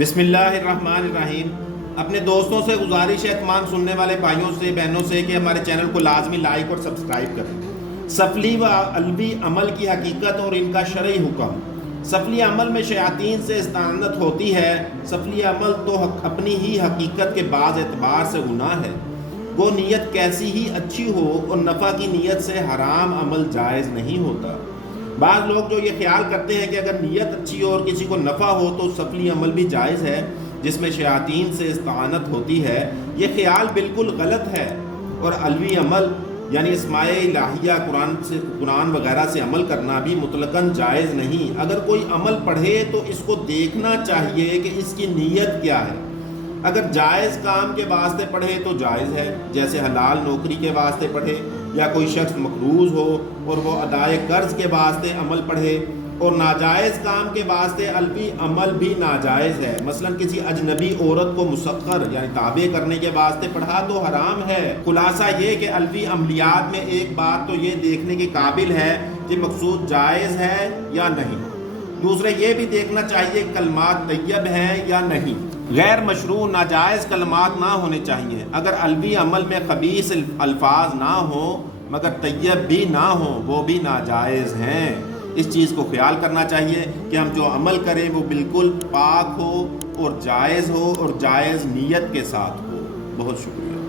بسم اللہ الرحمن الرحیم۔ اپنے دوستوں سے گزارش ہے، تمام سننے والے بھائیوں سے بہنوں سے، کہ ہمارے چینل کو لازمی لائک اور سبسکرائب کریں۔ سفلی و علوی عمل کی حقیقت اور ان کا شرعی حکم۔ سفلی عمل میں شیاطین سے استعانت ہوتی ہے۔ سفلی عمل تو اپنی ہی حقیقت کے بعض اعتبار سے گناہ ہے۔ وہ نیت کیسی ہی اچھی ہو اور نفع کی نیت سے حرام عمل جائز نہیں ہوتا۔ بعض لوگ جو یہ خیال کرتے ہیں کہ اگر نیت اچھی ہو اور کسی کو نفع ہو تو سفلی عمل بھی جائز ہے جس میں شیاطین سے استعانت ہوتی ہے، یہ خیال بالکل غلط ہے۔ اور علوی عمل یعنی اسماء الہیہ قرآن وغیرہ سے عمل کرنا بھی مطلقاً جائز نہیں۔ اگر کوئی عمل پڑھے تو اس کو دیکھنا چاہیے کہ اس کی نیت کیا ہے۔ اگر جائز کام کے واسطے پڑھے تو جائز ہے، جیسے حلال نوکری کے واسطے پڑھے، یا کوئی شخص مقروض ہو اور وہ ادائے قرض کے واسطے عمل پڑھے۔ اور ناجائز کام کے واسطے علوی عمل بھی ناجائز ہے، مثلا کسی اجنبی عورت کو مسخر یعنی تابع کرنے کے واسطے پڑھا تو حرام ہے۔ خلاصہ یہ کہ علوی عملیات میں ایک بات تو یہ دیکھنے کے قابل ہے کہ مقصود جائز ہے یا نہیں، دوسرے یہ بھی دیکھنا چاہیے کلمات طیب ہیں یا نہیں۔ غیر مشروع ناجائز کلمات نہ ہونے چاہیے۔ اگر علوی عمل میں خبیث الفاظ نہ ہوں مگر طیب بھی نہ ہوں، وہ بھی ناجائز ہیں۔ اس چیز کو خیال کرنا چاہیے کہ ہم جو عمل کریں وہ بالکل پاک ہو اور جائز ہو اور جائز نیت کے ساتھ ہو۔ بہت شکریہ۔